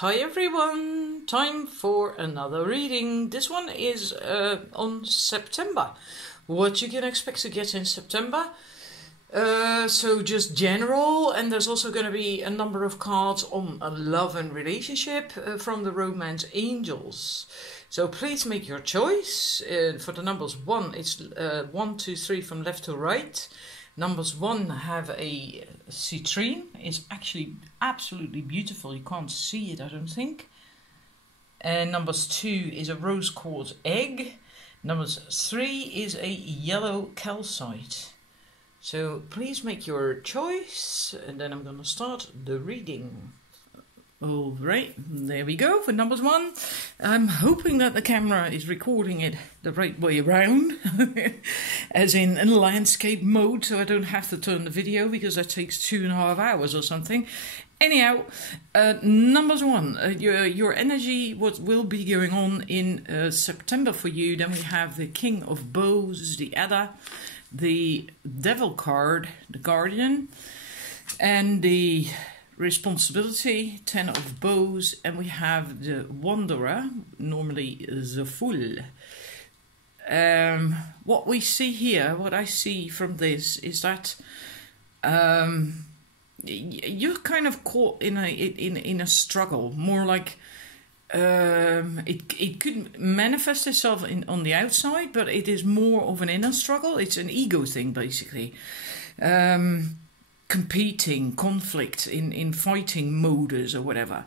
Hi everyone, time for another reading. This one is on September. What you can expect to get in September. So just general, and there's also going to be a number of cards on love and relationship from the Romance Angels. So please make your choice. For the numbers 1, it's 1, 2, 3 from left to right. Numbers 1 have a citrine. It's actually absolutely beautiful. You can't see it, I don't think. And numbers 2 is a rose quartz egg. Numbers 3 is a yellow calcite. So please make your choice, and then I'm going to start the reading. All right, there we go for numbers 1. I'm hoping that the camera is recording it the right way around, as in landscape mode, so I don't have to turn the video because that takes 2.5 hours or something. Anyhow, numbers 1, your energy, what will be going on in September for you. Then we have the King of Bows, the Adder, the Devil card, the Guardian, and the Responsibility, 10 of Bows, and we have the Wanderer, normally the Fool. What we see here, what I see from this, is that you're kind of caught in a struggle, more like it could manifest itself on the outside, but it is more of an inner struggle. It's an ego thing, basically. Competing, conflict, in fighting modus or whatever,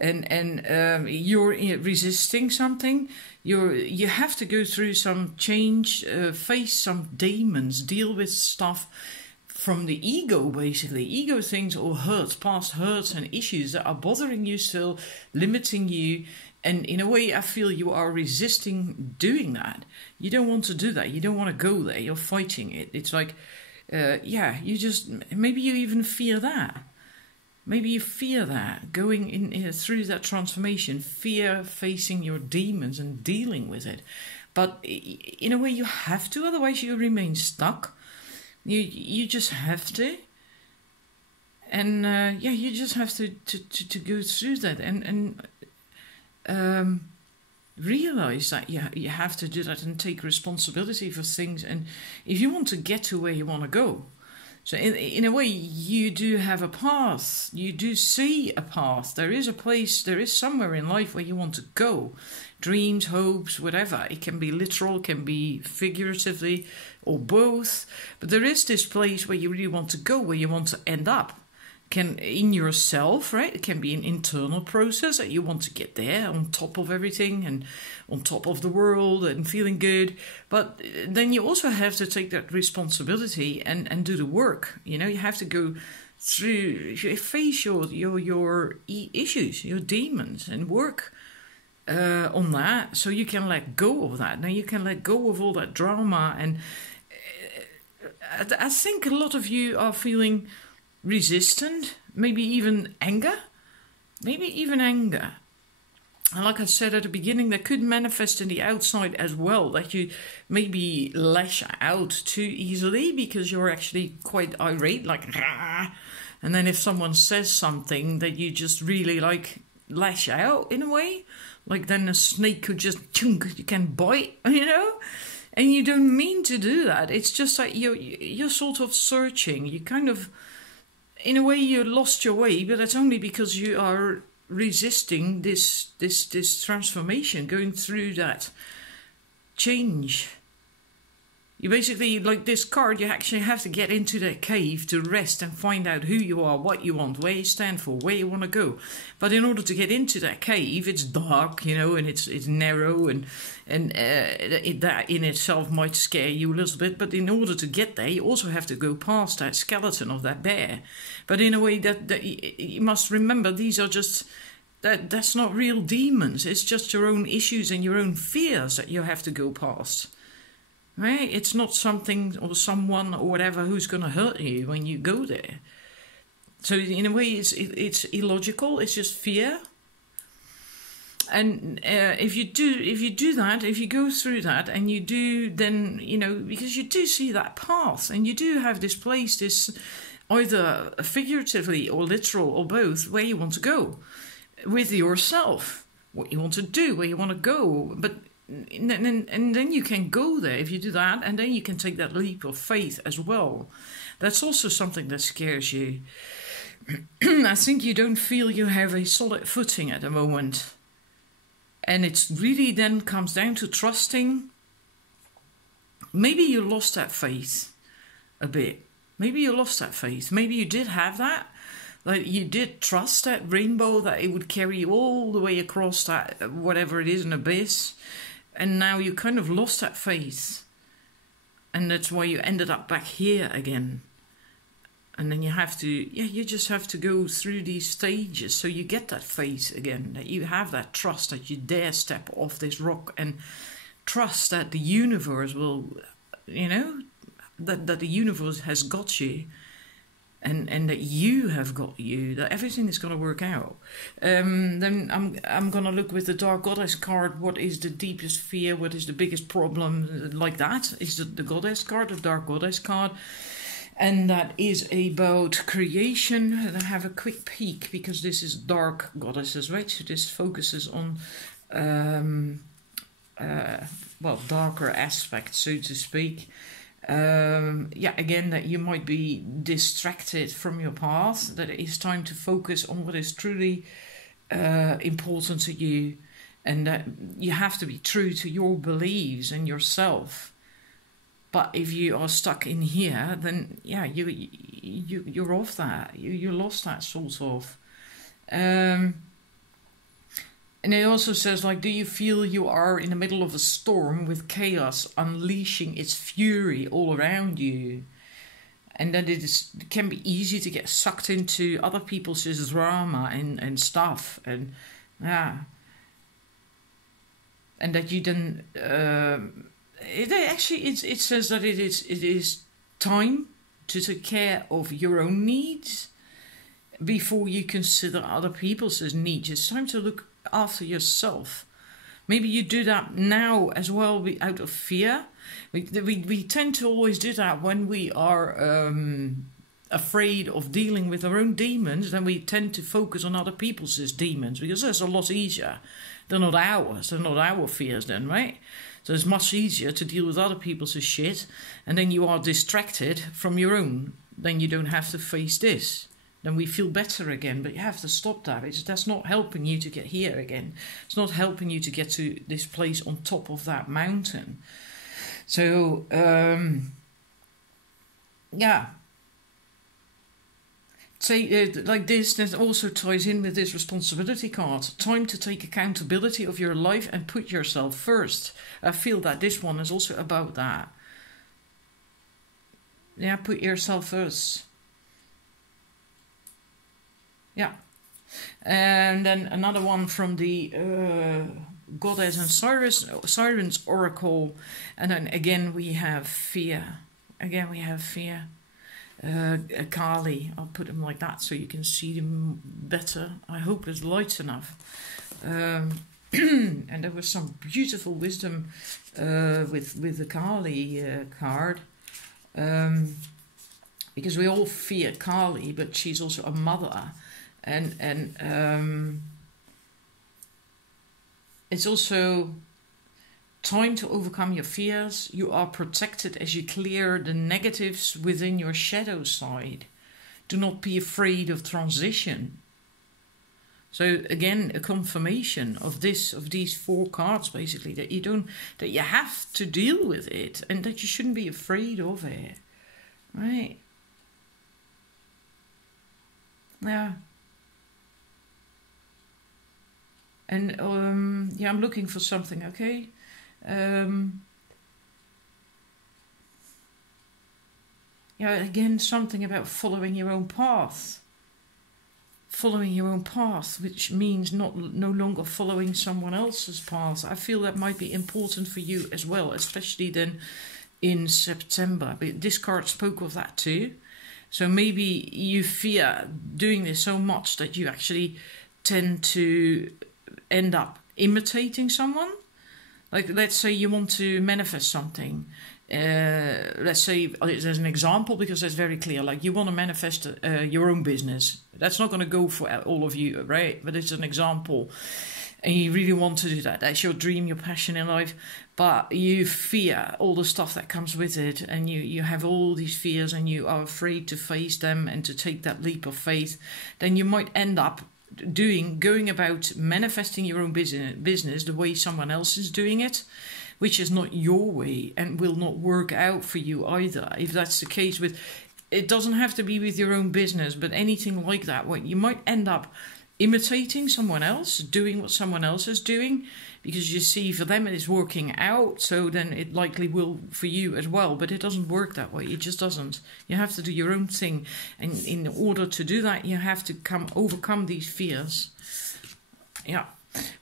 and you're resisting something. You have to go through some change, face some demons, deal with stuff from the ego, basically. Ego things or hurts, past hurts and issues that are bothering you still, limiting you. And in a way, I feel you are resisting doing that. You don't want to do that. You don't want to go there. You're fighting it. It's like, you just, maybe you even fear that. Maybe you fear that, going in through that transformation, fear facing your demons and dealing with it. But in a way you have to, otherwise you remain stuck. You just have to. And you just have to go through that and realize that you have to do that and take responsibility for things. And if you want to get to where you want to go, so in a way you do have a path, you do see a path, there is a place, there is somewhere in life where you want to go, dreams, hopes, whatever. It can be literal, it can be figuratively, or both, but there is this place where you really want to go, where you want to end up. Can in yourself, right? It can be an internal process that you want to get there, on top of everything and on top of the world and feeling good. But then you also have to take that responsibility and do the work. You know, you have to go through, face your issues, your demons, and work on that, so you can let go of that. Now you can let go of all that drama, and I think a lot of you are feeling resistant, maybe even anger. And like I said at the beginning, that could manifest in the outside as well, that you maybe lash out too easily because you're actually quite irate, like rah. And then if someone says something that you just really like lash out in a way, like then a snake could just chunk, you can bite, you know. And you don't mean to do that. It's just like you're sort of searching. You kind of, in a way, you lost your way, but that's only because you are resisting this transformation, going through that change. You basically, like this card, you actually have to get into that cave to rest and find out who you are, what you want, where you stand for, where you want to go. But in order to get into that cave, it's dark, you know, and it's narrow, and that in itself might scare you a little bit. But in order to get there, you also have to go past that skeleton of that bear. But in a way that you must remember, these are just, that's not real demons. It's just your own issues and your own fears that you have to go past. Right? It's not something or someone or whatever who's going to hurt you when you go there. So in a way, it's illogical. It's just fear. And if you do that, if you go through that, and you do, then because you do see that path, and you do have this place, this either figuratively or literal or both, where you want to go. with yourself, what you want to do, where you want to go. But and then you can go there if you do that, and then you can take that leap of faith as well. That's also something that scares you. I think you don't feel you have a solid footing at the moment. And it's really then comes down to trusting. Maybe you lost that faith a bit. Maybe you lost that faith. Maybe you did have that. Like you did trust that rainbow, that it would carry you all the way across that, whatever it is, an abyss. And now you kind of lost that faith. And that's why you ended up back here again. And then you have to, you just have to go through these stages so you get that faith again, that you have that trust, that you dare step off this rock and trust that the universe will, that the universe has got you, and that you have got you, that everything is going to work out. Then I'm going to look with the Dark Goddess card, what is the deepest fear, what is the biggest problem, like that. Is the Goddess card, the Dark Goddess card. And that is about creation. And I have a quick peek because this is Dark Goddesses, right? So this focuses on, darker aspects, so to speak. Again, that you might be distracted from your path, that it is time to focus on what is truly important to you, and that you have to be true to your beliefs and yourself. But if you are stuck in here, then you're off that. You lost that sort of. And it also says, like, do you feel you are in the middle of a storm with chaos unleashing its fury all around you? And that it can be easy to get sucked into other people's drama and stuff. And and that you then... It says that it is time to take care of your own needs before you consider other people's needs. It's time to look after yourself. Maybe you do that now as well, out of fear. We tend to always do that when we are afraid of dealing with our own demons. Then we tend to focus on other people's demons because that's a lot easier. They're not ours. They're not our fears then, right? So it's much easier to deal with other people's shit, and then you are distracted from your own. Then you don't have to face this. Then we feel better again, but you have to stop that. That's not helping you to get here again. It's not helping you to get to this place on top of that mountain. So, Say like this, that also ties in with this responsibility card. Time to take accountability of your life and put yourself first. I feel that this one is also about that. Yeah, put yourself first. Yeah. And then another one from the Goddess and Sirens Oracle. And then again we have fear. Kali, I'll put them like that so you can see them better. I hope it's light enough. And there was some beautiful wisdom with the Kali card. Because we all fear Kali, but she's also a mother. And it's also time to overcome your fears. You are protected as you clear the negatives within your shadow side. Do not be afraid of transition. So again, a confirmation of these four cards, basically, that you have to deal with it and that you shouldn't be afraid of it. Right? Yeah. And I'm looking for something, okay? Again, something about following your own path. Following your own path, which means no longer following someone else's path. I feel that might be important for you as well, especially then in September. But this card spoke of that too. So maybe you fear doing this so much that you actually tend to end up imitating someone. Like, let's say you want to manifest something let's say there's an example, because that's very clear. Like, you want to manifest your own business. That's not going to go for all of you, right? But it's an example. And you really want to do that. That's your dream, your passion in life. But you fear all the stuff that comes with it. And you have all these fears, and you are afraid to face them and to take that leap of faith. Then you might end up going about manifesting your own business the way someone else is doing it, which is not your way and will not work out for you either. If that's the case with, it doesn't have to be with your own business, but anything like that, where you might end up imitating someone else, doing what someone else is doing, because you see for them it is working out, so then it likely will for you as well. But it doesn't work that way. It just doesn't. You have to do your own thing, and in order to do that, you have to overcome these fears. Yeah.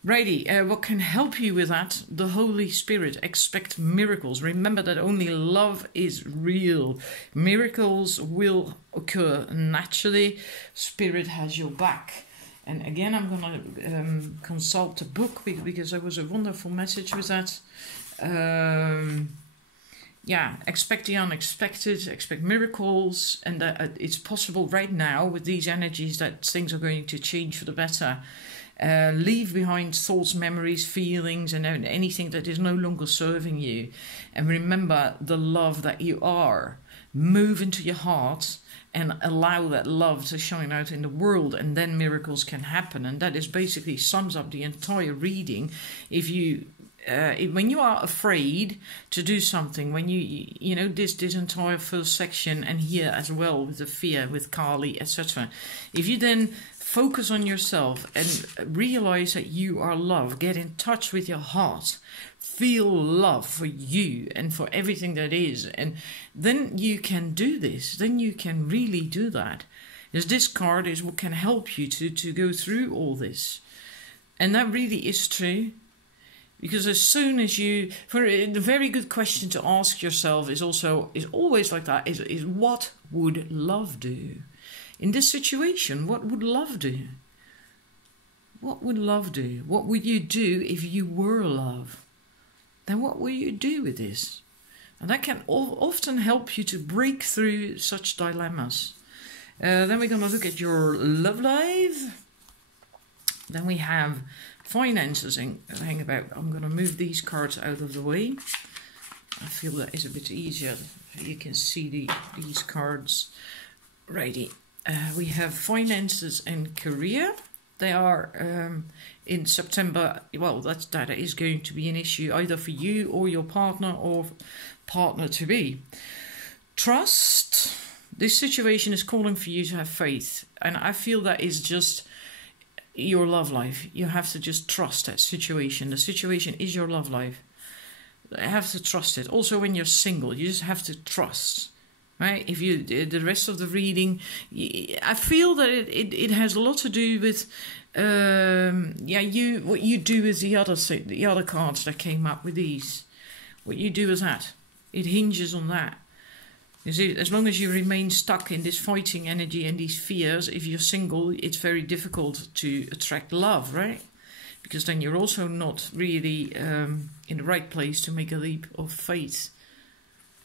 Righty, what can help you with that? The Holy Spirit. Expect miracles. Remember that only love is real. Miracles will occur naturally. Spirit has your back. And again, I'm going to consult a book, because there was a wonderful message with that. Yeah, expect the unexpected, expect miracles, and that it's possible right now with these energies that things are going to change for the better. Leave behind thoughts, memories, feelings, and anything that is no longer serving you. And remember the love that you are. Move into your heart and allow that love to shine out in the world, and then miracles can happen. And that is basically sums up the entire reading. If you when you are afraid to do something, when you know this entire first section, and here as well with the fear with Kali, etc., if you then focus on yourself and realize that you are love, get in touch with your heart, feel love for you and for everything that is, and then you can do this. Then you can really do that. Because this card is what can help you to go through all this. And that really is true. Because as soon as you, for a very good question to ask yourself is always like that, is what would love do? In this situation, what would love do? What would love do? What would you do if you were love? Then what will you do with this? And that can often help you to break through such dilemmas. Then we're going to look at your love life. Then we have finances. And hang about. I'm going to move these cards out of the way. I feel that is a bit easier. You can see these cards. Righty. We have finances and career. They are in September. Well, that is going to be an issue either for you or your partner or partner to be. Trust. This situation is calling for you to have faith, and I feel that is just your love life. You have to just trust that situation. The situation is your love life. You have to trust it. Also, when you're single, you just have to trust. Right? If you the rest of the reading, I feel that it has a lot to do with what you do with the other cards that came up with these. What you do with that, it hinges on that. You see, as long as you remain stuck in this fighting energy and these fears, if you're single, it's very difficult to attract love, right? Because then you're also not really in the right place to make a leap of faith.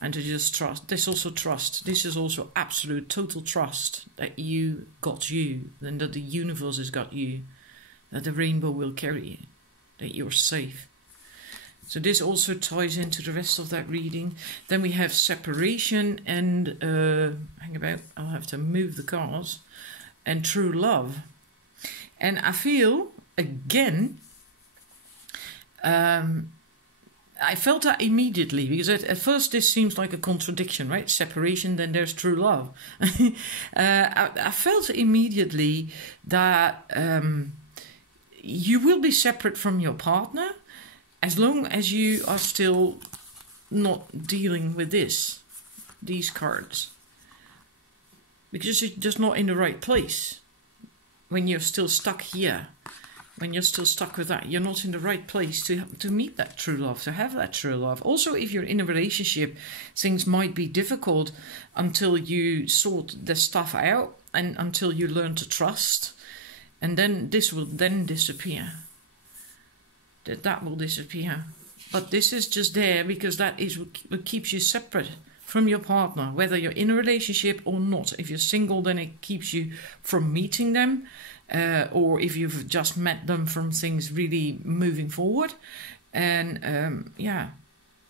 And to just trust. This also trust. This is also absolute, total trust that you got you. And that the universe has got you. That the rainbow will carry you. That you're safe. So this also ties into the rest of that reading. Then we have separation and... hang about. I'll have to move the cards. And true love. And I feel, again... I felt that immediately, because at first this seems like a contradiction, right? Separation, then there's true love. I felt immediately that you will be separate from your partner as long as you are still not dealing with these cards. Because you're just not in the right place. When you're still stuck here. When you're still stuck with that, you're not in the right place to meet that true love, to have that true love. Also, if you're in a relationship, things might be difficult until you sort the stuff out and until you learn to trust. And then this will then disappear. That will disappear. but this is just there because that is what keeps you separate from your partner, whether you're in a relationship or not. If you're single, then it keeps you from meeting them, or if you've just met them, from things really moving forward. And yeah,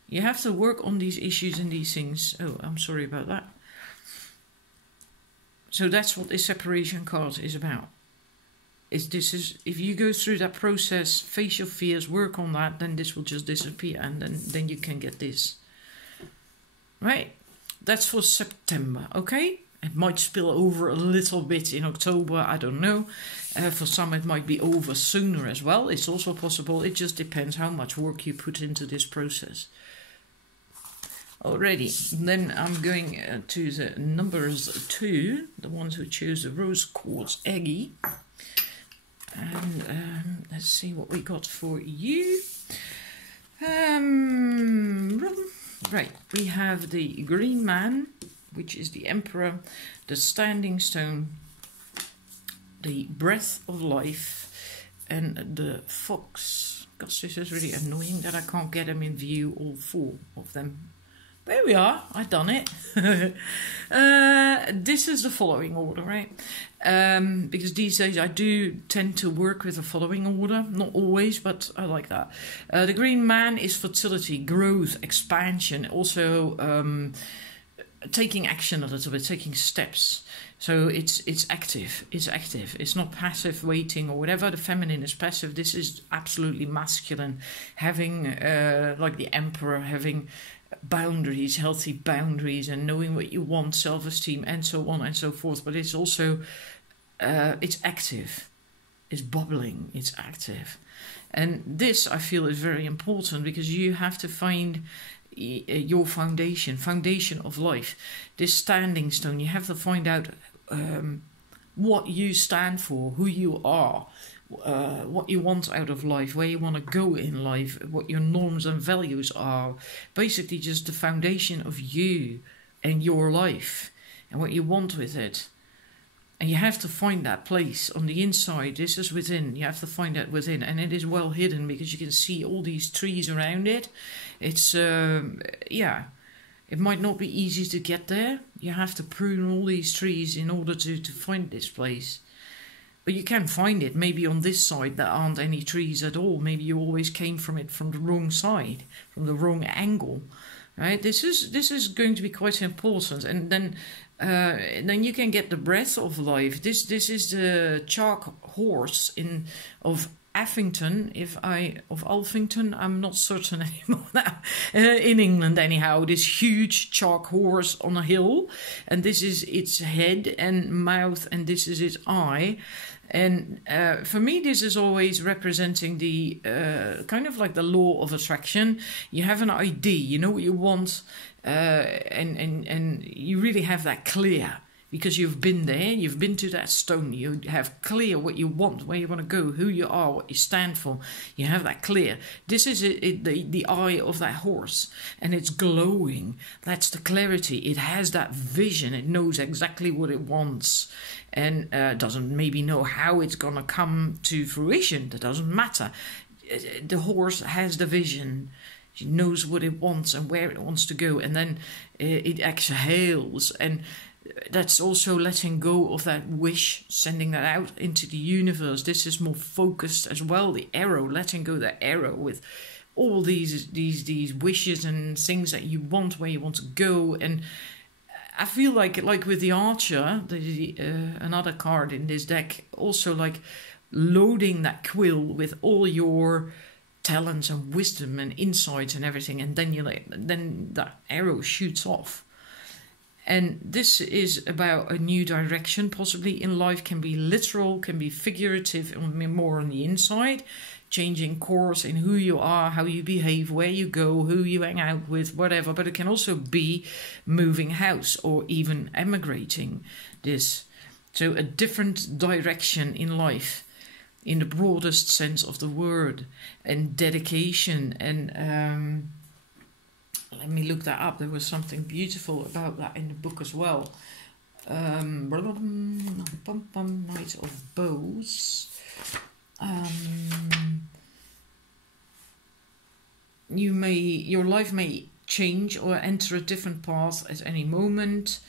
you have to work on these issues and these things. Oh, I'm sorry about that. So that's what this separation card is about. If you go through that process, face your fears, work on that, then this will just disappear, and then you can get this. Right? That's for September, okay? It might spill over a little bit in October, I don't know. For some it might be over sooner as well. It's also possible. It just depends how much work you put into this process. Alrighty, then I'm going to the numbers 2, the ones who choose the rose quartz eggie. And let's see what we got for you. Right, we have the green man, which is the emperor, the standing stone, the breath of life, and the fox. Gosh, this is really annoying that I can't get them in view, all 4 of them. There we are, I've done it. This is the following order, right? Because these days I do tend to work with a following order. Not always, but I like that. The green man is fertility, growth, expansion. Also taking action a little bit, taking steps. So it's active. It's active. It's not passive, waiting or whatever. The feminine is passive. This is absolutely masculine. Having, like the emperor, having boundaries, healthy boundaries, and knowing what you want, self-esteem, and so on and so forth. But it's also it's active, it's bubbling, it's active. And this I feel is very important, because you have to find your foundation of life, this standing stone. You have to find out what you stand for, who you are, what you want out of life, where you want to go in life, what your norms and values are. Basically just the foundation of you and your life and what you want with it. And you have to find that place on the inside. This is within. You have to find that within. And it is well hidden, because you can see all these trees around it. It's, yeah, it might not be easy to get there. You have to prune all these trees in order to find this place. But you can find it. Maybe on this side there aren't any trees at all. Maybe you always came from it from the wrong side, from the wrong angle. Right? This is going to be quite important. And then you can get the breath of life. This is the chalk horse of Affington, of Alphington, I'm not certain anymore now. In England anyhow, this huge chalk horse on a hill, and this is its head and mouth, and this is its eye. And for me, this is always representing the kind of like the law of attraction. You have an idea, you know what you want, and you really have that clear. Because you've been there, you've been to that stone, you have clear what you want, where you want to go, who you are, what you stand for. You have that clear. This is the eye of that horse, and it's glowing. That's the clarity. It has that vision. It knows exactly what it wants, and doesn't maybe know how it's going to come to fruition. That doesn't matter. The horse has the vision. It knows what it wants and where it wants to go, and then it exhales. And that's also letting go of that wish, sending that out into the universe. This is more focused as well. The arrow, letting go the arrow with all these wishes and things that you want, where you want to go. And I feel like with the archer, another card in this deck, also like loading that quill with all your talents and wisdom and insights and everything, and then that arrow shoots off. And this is about a new direction, possibly in life. Can be literal, can be figurative, more on the inside, changing course in who you are, how you behave, where you go, who you hang out with, whatever. But it can also be moving house or even emigrating. So a different direction in life, in the broadest sense of the word, and dedication. And let me look that up. There was something beautiful about that in the book as well. Knight of Bows. your life may change or enter a different path at any moment.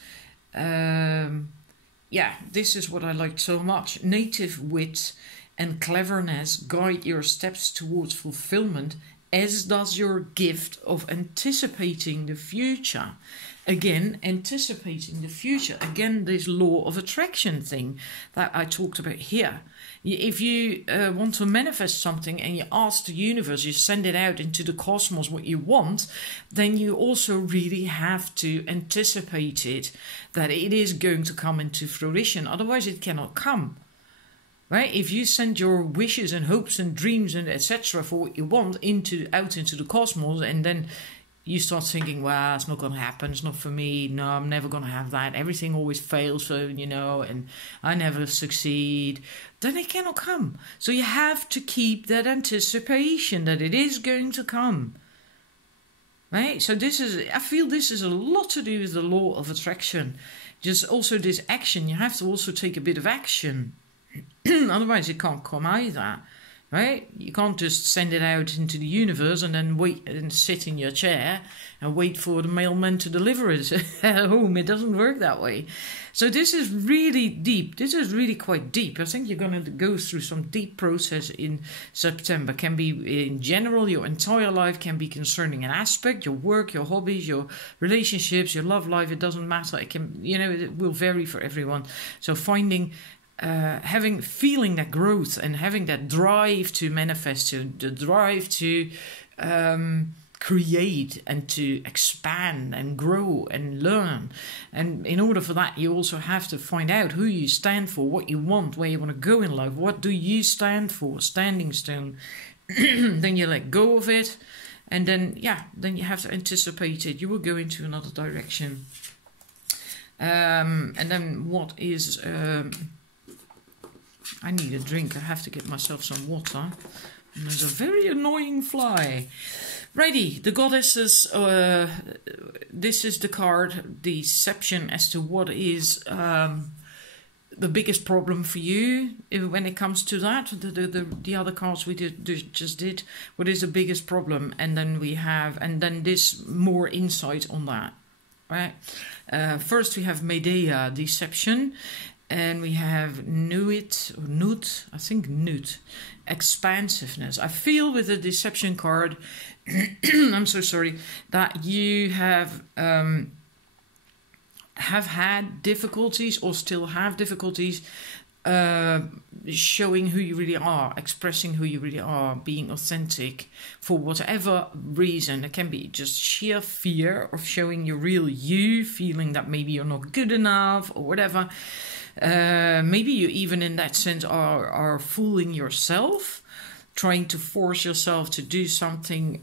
Yeah, this is what I liked so much. Native wit and cleverness guide your steps towards fulfillment, as does your gift of anticipating the future. Again, anticipating the future. Again, this law of attraction thing that I talked about here. If you want to manifest something and you ask the universe, you send it out into the cosmos what you want, then you also really have to anticipate it, that it is going to come into fruition. Otherwise, it cannot come. Right? If you send your wishes and hopes and dreams and etc. for what you want out into the cosmos, and then you start thinking, well, it's not going to happen, it's not for me, no, I'm never going to have that, everything always fails, so, and I never succeed, then it cannot come. So you have to keep that anticipation that it is going to come. Right? So I feel this is a lot to do with the law of attraction. Just also this action, you have to also take a bit of action. Otherwise it can't come either. Right? You can't just send it out into the universe and then wait and sit in your chair and wait for the mailman to deliver it at home. It doesn't work that way. So this is really deep. This is really quite deep. I think you're going to go through some deep process in September. Can be in general, your entire life, can be concerning an aspect, your work, your hobbies, your relationships, your love life. It doesn't matter. It can, it will vary for everyone. So feeling that growth and having that drive to manifest, the drive to create and to expand and grow and learn. And in order for that, you also have to find out who you stand for, what you want, where you want to go in life. What do you stand for? Standing stone. Then you let go of it, and then you have to anticipate it. You will go into another direction. And then what is I need a drink. I have to get myself some water. And there's a very annoying fly. Righty, the goddesses. This is the card, deception, as to what is the biggest problem for you when it comes to that. The other cards we just did. What is the biggest problem? And then this more insight on that. Right. First we have Medea, deception. And we have Nut, expansiveness. I feel with the deception card, I'm so sorry, that you have had difficulties or still have difficulties showing who you really are, expressing who you really are, being authentic for whatever reason. It can be just sheer fear of showing your real you, feeling that maybe you're not good enough or whatever. Maybe you even in that sense are fooling yourself, trying to force yourself to do something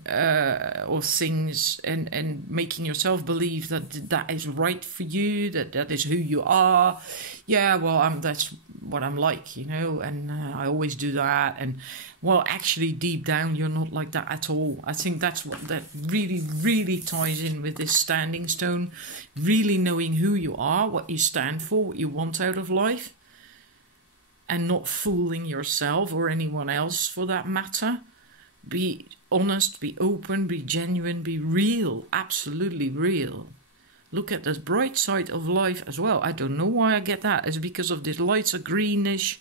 or things and making yourself believe that is right for you, that is who you are. Yeah, well, that's what I'm like, and I always do that. And well, actually deep down you're not like that at all. I think that's what that really, really ties in with this standing stone. Really knowing who you are, what you stand for, what you want out of life. And not fooling yourself or anyone else for that matter. Be honest, be open, be genuine, be real, absolutely real. Look at the bright side of life as well. I don't know why I get that. It's because of this lights are greenish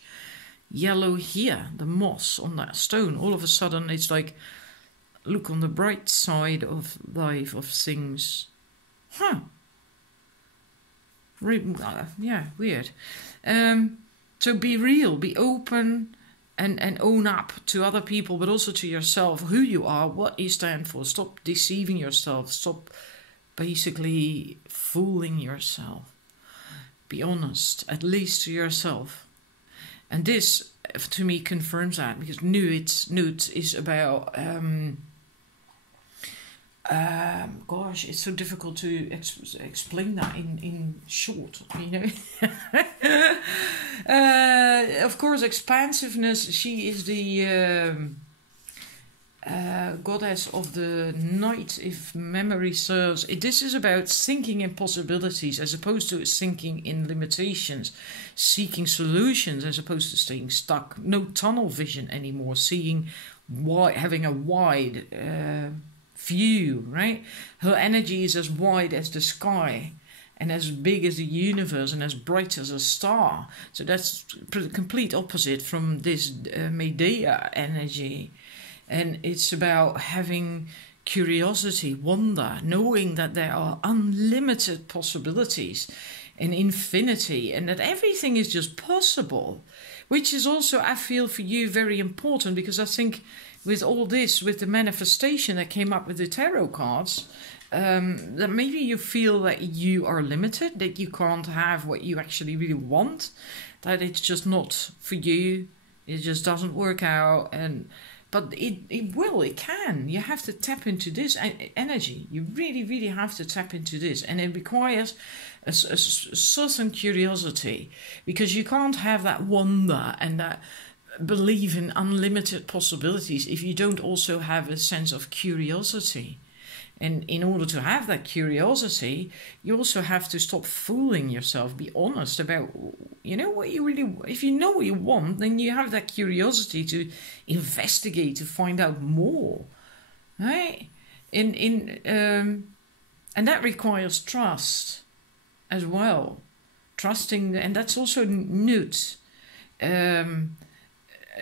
yellow here, the moss on that stone. All of a sudden it's like, look on the bright side of life, of things. Yeah, weird. So be real, be open, and own up to other people, but also to yourself, who you are, what you stand for. Stop deceiving yourself. Stop basically fooling yourself. Be honest, at least to yourself. And this, to me, confirms that, because Nut is about... gosh, it's so difficult to explain that in short, Of course, expansiveness, she is the goddess of the night, if memory serves. This is about thinking in possibilities as opposed to thinking in limitations, seeking solutions as opposed to staying stuck. No tunnel vision anymore, seeing wide, having a wide... view, right? Her energy is as wide as the sky and as big as the universe and as bright as a star. So that's the complete opposite from this Medea energy. And it's about having curiosity, wonder, knowing that there are unlimited possibilities and infinity, and that everything is just possible, which is also, I feel, for you very important, because I think with all this, with the manifestation that came up with the tarot cards, that maybe you feel that you are limited, that you can't have what you actually really want, that it's just not for you, it just doesn't work out. But it can. You have to tap into this energy. You really, really have to tap into this. And it requires a certain curiosity, because you can't have that wonder and that believe in unlimited possibilities if you don't also have a sense of curiosity. And in order to have that curiosity, you also have to stop fooling yourself. Be honest about, what you really. If you know what you want, then you have that curiosity to investigate, to find out more, right? And that requires trust as well. Trusting, and that's also Nut. It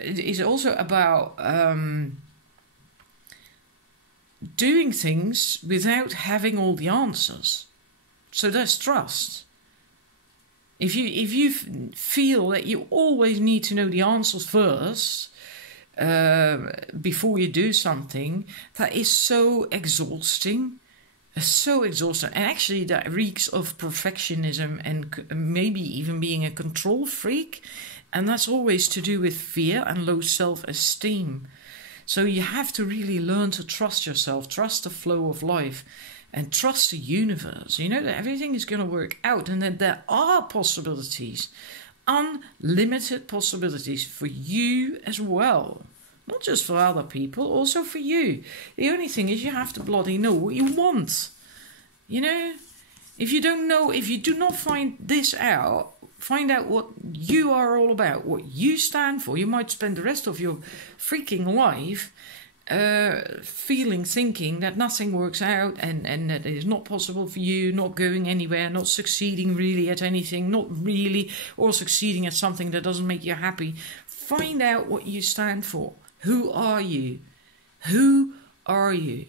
is also about doing things without having all the answers. So that's trust. If you feel that you always need to know the answers first before you do something, that is so exhausting. So exhausting. And actually that reeks of perfectionism and maybe even being a control freak. And that's always to do with fear and low self-esteem. So you have to really learn to trust yourself, trust the flow of life, and trust the universe. That everything is going to work out, and that there are possibilities, unlimited possibilities for you as well. Not just for other people, also for you. The only thing is you have to bloody know what you want. If you don't know, if you do not find this out, find out what you are all about, what you stand for. You might spend the rest of your freaking life thinking that nothing works out and that it is not possible for you, not going anywhere, not succeeding really at anything, not really, or succeeding at something that doesn't make you happy. Find out what you stand for. Who are you? Who are you?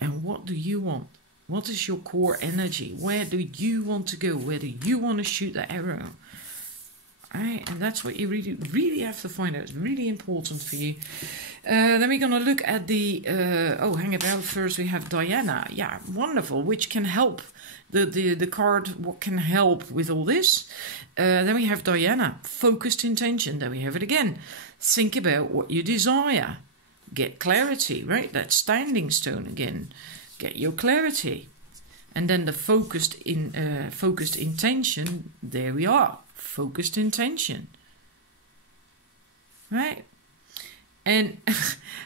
And what do you want? What is your core energy? Where do you want to go? Where do you want to shoot the arrow? Right? And that's what you really, really have to find out. It's really important for you. Then we're going to look at the... hang about. First we have Diana. Yeah, wonderful. Which can help. The card, what can help with all this. Then we have Diana. Focused intention. There we have it again. Think about what you desire. Get clarity, right? That standing stone again. Get your clarity. And then the focused intention, there we are. Focused intention. Right? And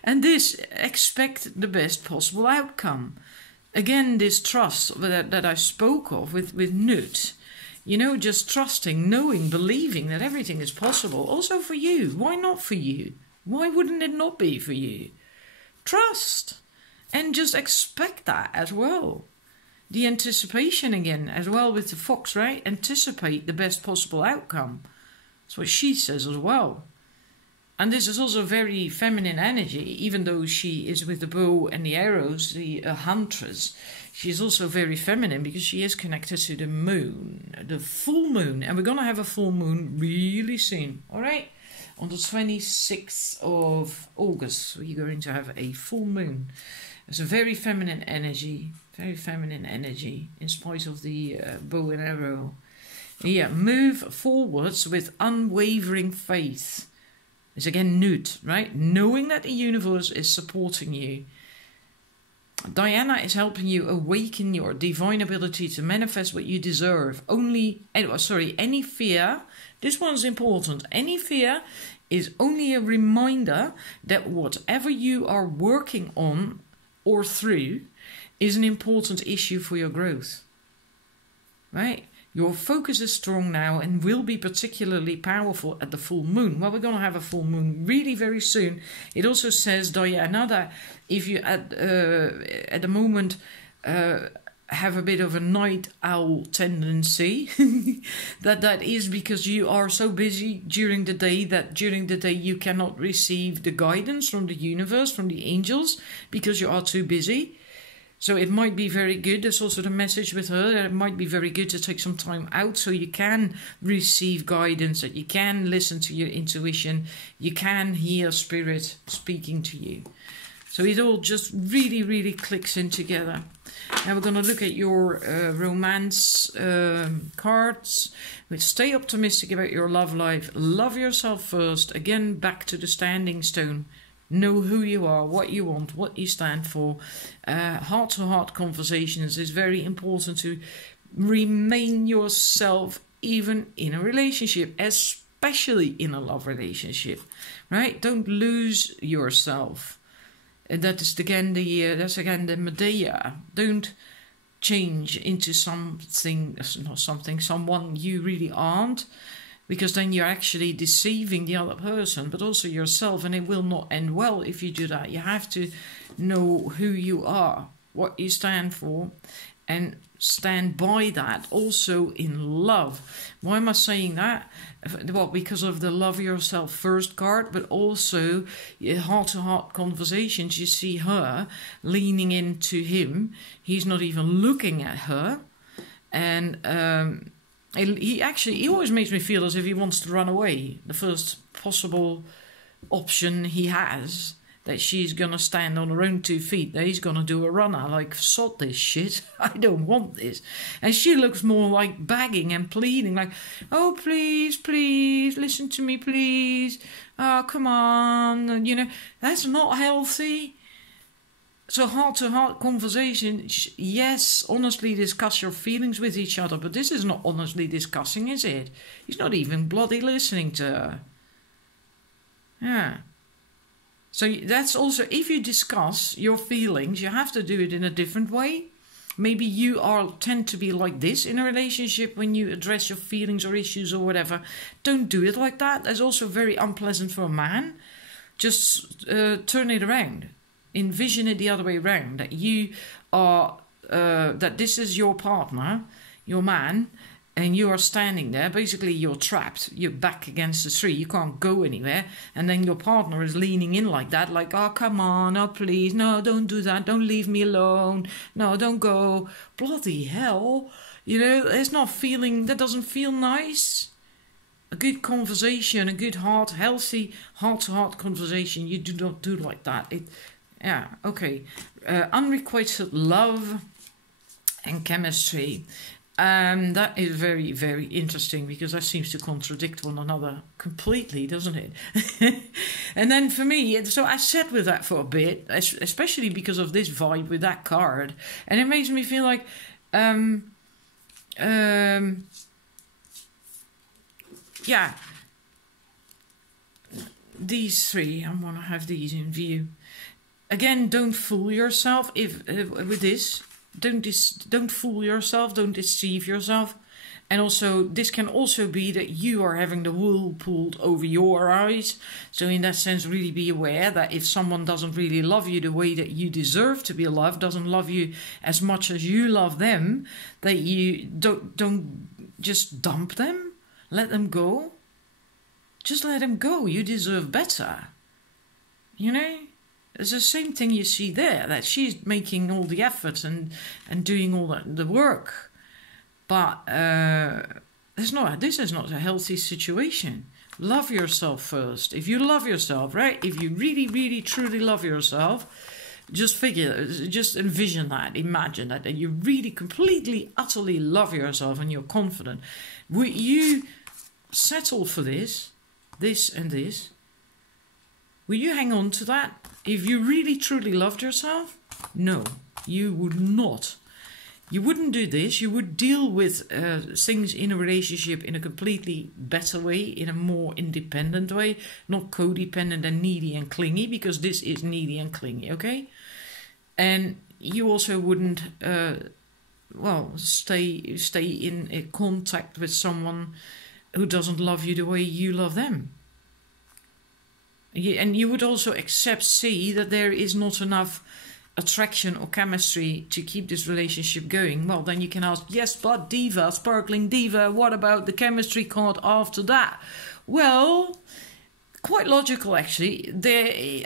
this, expect the best possible outcome. Again, this trust that I spoke of with Nut. Just trusting, knowing, believing that everything is possible. Also for you. Why not for you? Why wouldn't it not be for you? Trust. And just expect that as well. The anticipation again, as well with the fox, right? Anticipate the best possible outcome. That's what she says as well. And this is also very feminine energy, even though she is with the bow and the arrows, the huntress. She is also very feminine because she is connected to the moon, the full moon. And we're going to have a full moon really soon, all right? On the 26th of August, we're going to have a full moon. It's a very feminine energy, in spite of the bow and arrow. Yeah, move forwards with unwavering faith. It's again Nut, right? Knowing that the universe is supporting you. Diana is helping you awaken your divine ability to manifest what you deserve. Any fear, this one's important. Any fear is only a reminder that whatever you are working on or through is an important issue for your growth. Right? Your focus is strong now and will be particularly powerful at the full moon. Well, we're going to have a full moon really very soon. It also says, Diana, that if you at the moment have a bit of a night owl tendency, that is because you are so busy during the day that during the day you cannot receive the guidance from the universe, from the angels, because you are too busy. So it might be very good. There's also the message with her that it might be very good to take some time out so you can receive guidance, that you can listen to your intuition, you can hear spirit speaking to you. So it all just really, really clicks in together. Now we're going to look at your romance cards. Stay optimistic about your love life. Love yourself first. Again, back to the standing stone. Know who you are, what you want, what you stand for. Heart-to-heart conversations is very important to remain yourself even in a relationship, especially in a love relationship, right? Don't lose yourself. And that is again the Medea. Don't change into someone you really aren't, because then you're actually deceiving the other person, but also yourself, and it will not end well if you do that. You have to know who you are, what you stand for, and stand by that also in love. Why am I saying that? Well, because of the love yourself first card, but also heart-to-heart conversations. You see her leaning into him. He's not even looking at her. And he always makes me feel as if he wants to run away. The first possible option he has, that she's going to stand on her own 2 feet, that he's going to do a runner, like, sod this shit, I don't want this. And she looks more like begging and pleading, like, oh, please, please, listen to me, please. Oh, come on. You know, that's not healthy. So heart-to-heart conversation, yes, honestly discuss your feelings with each other, but this is not honestly discussing, is it? He's not even bloody listening to her. Yeah. So that's also, if you discuss your feelings, you have to do it in a different way. Maybe you tend to be like this in a relationship when you address your feelings or issues or whatever. Don't do it like that. That's also very unpleasant for a man. Just turn it around. Envision it the other way around. That you are, that this is your partner, your man, and you are standing there. Basically, you're trapped. You're back against the tree. You can't go anywhere. And then your partner is leaning in like that, like, oh, come on, oh, please, no, don't do that. Don't leave me alone. No, don't go. Bloody hell. You know, that doesn't feel nice. A good conversation, a good healthy heart-to-heart conversation, you do not do like that. Yeah, okay. Unrequited love and chemistry. That is very, very interesting, because that seems to contradict one another completely, doesn't it? And then for me, so I sat with that for a bit, especially because of this vibe with that card. And it makes me feel like, yeah, these three, I want to have these in view. Again, don't fool yourself with this. Don't fool yourself, don't deceive yourself. And also, this can also be that you are having the wool pulled over your eyes. So in that sense, really be aware that if someone doesn't really love you the way that you deserve to be loved, doesn't love you as much as you love them, that you don't just dump them, let them go. Just let them go, you deserve better. You know? It's the same thing you see there, that she's making all the efforts and doing all the work. But this is not a healthy situation. Love yourself first. If you love yourself, right? If you really, really, truly love yourself, just envision that, imagine that you really, completely, utterly love yourself and you're confident. Would you settle for this and this? Will you hang on to that? If you really truly loved yourself, no, you would not. You wouldn't do this. You would deal with things in a relationship in a completely better way, in a more independent way, not codependent and needy and clingy, because this is needy and clingy, okay? And you also wouldn't well, stay in contact with someone who doesn't love you the way you love them. And you would also see that there is not enough attraction or chemistry to keep this relationship going. Well, then you can ask, yes, but diva, sparkling diva, what about the chemistry card after that? Well, quite logical actually.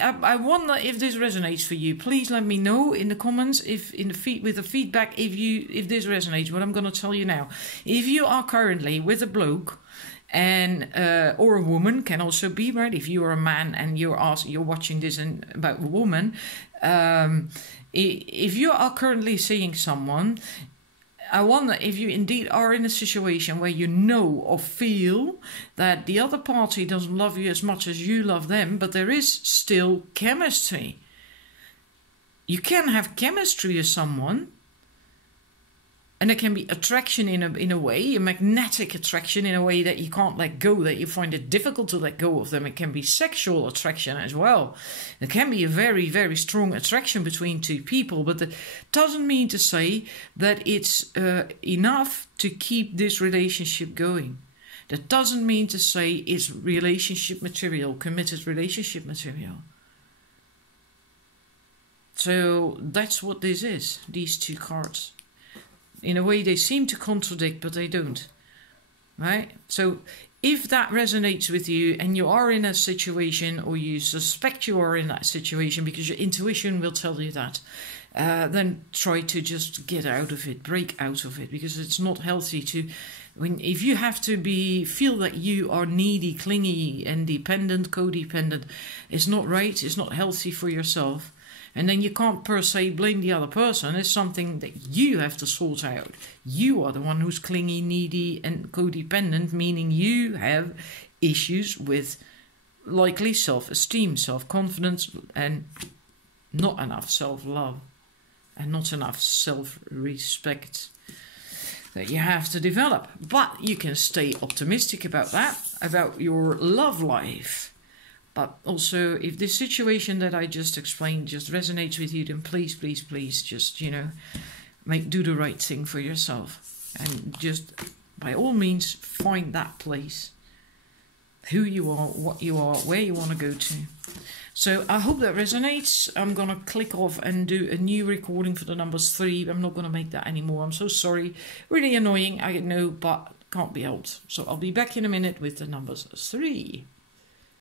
I wonder if this resonates for you. Please let me know in the comments with the feedback if this resonates. What I'm going to tell you now. If you are currently with a bloke, and or a woman can also be, right? If you are a man and you're watching this about a woman, if you are currently seeing someone, I wonder if you indeed are in a situation where you know or feel that the other party doesn't love you as much as you love them, but there is still chemistry. You can have chemistry with someone, and there can be attraction in a way, a magnetic attraction in a way that you can't let go, that you find it difficult to let go of them. It can be sexual attraction as well. There can be a very, very strong attraction between two people, but that doesn't mean to say that it's enough to keep this relationship going. That doesn't mean to say it's relationship material, committed relationship material. So that's what this is, these two cards. In a way, they seem to contradict, but they don't. Right? So if that resonates with you and you are in a situation, or you suspect you are in that situation because your intuition will tell you that, then try to just get out of it, break out of it, because it's not healthy to... if you have to feel that you are needy, clingy, and dependent, codependent, it's not right, it's not healthy for yourself. And then you can't per se blame the other person. It's something that you have to sort out. You are the one who's clingy, needy and codependent, meaning you have issues with likely self-esteem, self-confidence, and not enough self-love and not enough self-respect that you have to develop. But you can stay optimistic about that, about your love life. But also, if this situation that I just explained just resonates with you, then please, please, please just, do the right thing for yourself. And just, by all means, find that place. Who you are, what you are, where you want to go to. So I hope that resonates. I'm going to click off and do a new recording for the numbers 3. I'm not going to make that anymore. I'm so sorry. Really annoying, I know, but can't be helped. So I'll be back in a minute with the numbers 3.